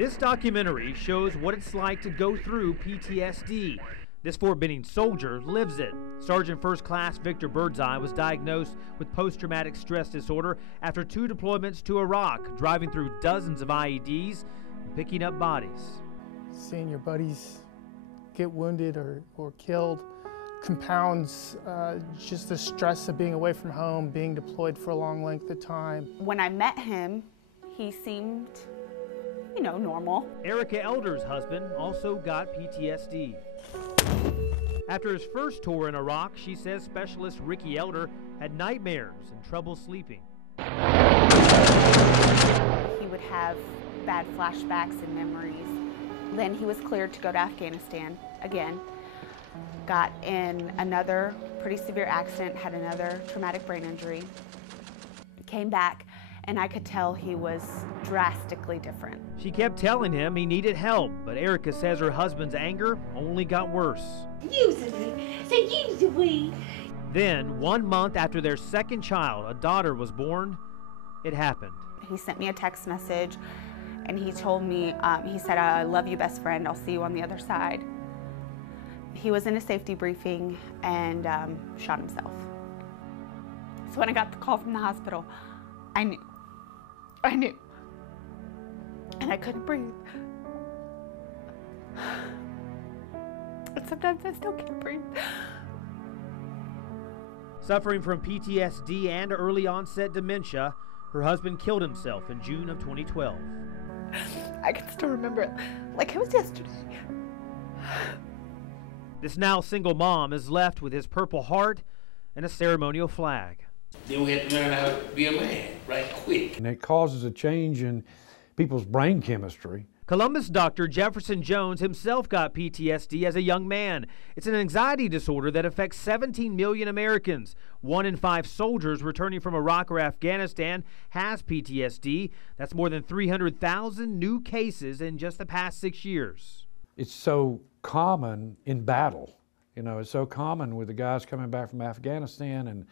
This documentary shows what it's like to go through PTSD. This Fort Benning soldier lives it. Sergeant First Class Victor Birdseye was diagnosed with post-traumatic stress disorder after 2 deployments to Iraq, driving through dozens of IEDs and picking up bodies. Seeing your buddies get wounded or killed compounds just the stress of being away from home, being deployed for a long length of time. When I met him, he seemed, normal. Erica Elder's husband also got PTSD. After his first tour in Iraq, she says specialist Ricky Elder had nightmares and trouble sleeping. He would have bad flashbacks and memories. Then he was cleared to go to Afghanistan again. Got in another pretty severe accident, had another traumatic brain injury. Came back, and I could tell he was drastically different. She kept telling him he needed help, but Erica says her husband's anger only got worse. Then, 1 month after their second child, a daughter, was born, it happened. He sent me a text message, and he told me, he said, "I love you, best friend. I'll see you on the other side." He was in a safety briefing and shot himself. So when I got the call from the hospital, I knew. And I couldn't breathe. And sometimes I still can't breathe. Suffering from PTSD and early onset dementia, her husband killed himself in June of 2012. I can still remember it like it was yesterday. This now single mom is left with his Purple Heart and a ceremonial flag. Then we had to learn how to be a man right quick. And it causes a change in people's brain chemistry. Columbus doctor Jefferson Jones himself got PTSD as a young man. It's an anxiety disorder that affects 17 million Americans. 1 in 5 soldiers returning from Iraq or Afghanistan has PTSD. That's more than 300,000 new cases in just the past 6 years. It's so common in battle. It's so common with the guys coming back from Afghanistan and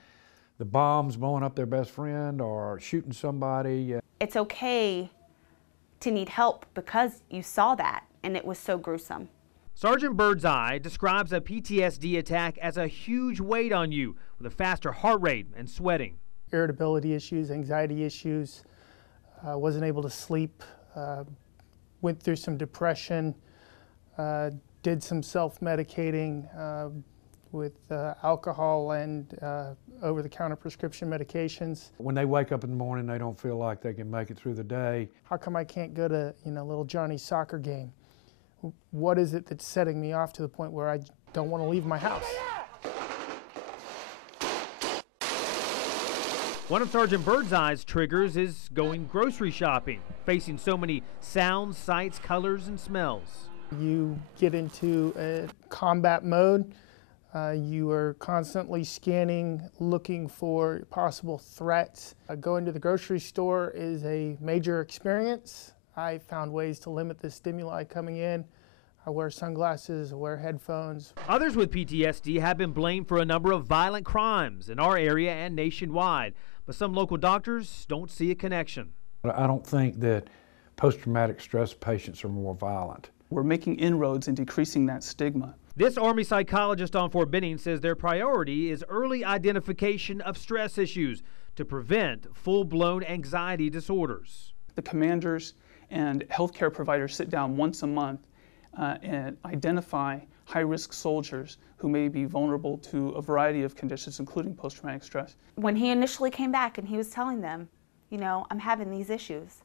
the bombs blowing up their best friend or shooting somebody. It's okay to need help because you saw that and it was so gruesome. Sergeant Birdseye describes a PTSD attack as a huge weight on you with a faster heart rate and sweating. Irritability issues, anxiety issues, wasn't able to sleep, went through some depression, did some self-medicating with alcohol and over-the-counter prescription medications. When they wake up in the morning, they don't feel like they can make it through the day. How come I can't go to little Johnny's soccer game? What is it that's setting me off to the point where I don't want to leave my house? One of Sergeant Birdseye's triggers is going grocery shopping, facing so many sounds, sights, colors, and smells. You get into a combat mode. You are constantly scanning, looking for possible threats. Going to the grocery store is a major experience. I found ways to limit the stimuli coming in. I wear sunglasses, I wear headphones. Others with PTSD have been blamed for a number of violent crimes in our area and nationwide, but some local doctors don't see a connection. I don't think that post-traumatic stress patients are more violent. We're making inroads in decreasing that stigma. This Army psychologist on Fort Benning says their priority is early identification of stress issues to prevent full-blown anxiety disorders. The commanders and healthcare providers sit down once a month and identify high-risk soldiers who may be vulnerable to a variety of conditions, including post-traumatic stress. When he initially came back and he was telling them, I'm having these issues,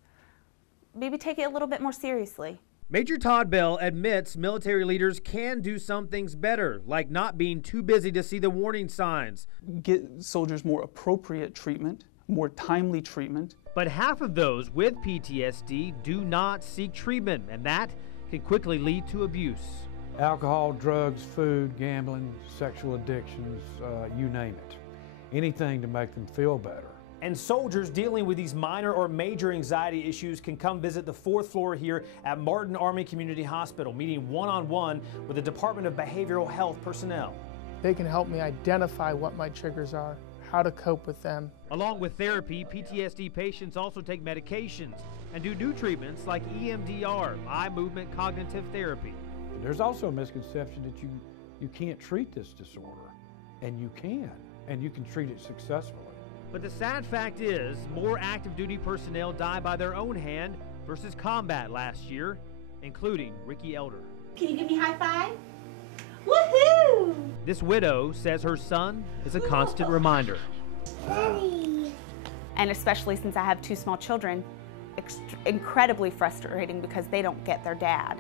maybe take it a little bit more seriously. Major Todd Bell admits military leaders can do some things better, like not being too busy to see the warning signs. Get soldiers more appropriate treatment, more timely treatment. But half of those with PTSD do not seek treatment, and that can quickly lead to abuse. Alcohol, drugs, food, gambling, sexual addictions, you name it. Anything to make them feel better. And soldiers dealing with these minor or major anxiety issues can come visit the 4th floor here at Martin Army Community Hospital, meeting one-on-one with the Department of Behavioral Health personnel. They can help me identify what my triggers are, how to cope with them. Along with therapy, PTSD patients also take medications. and do new treatments like EMDR, eye movement cognitive therapy. There's also a misconception that you can't treat this disorder, and you can, and you can treat it successfully. But the sad fact is, more active duty personnel die by their own hand versus combat last year, including Ricky Elder. Can you give me a high five? Woohoo! This widow says her son is a constant reminder. Daddy. And especially since I have two small children, incredibly frustrating because they don't get their dad.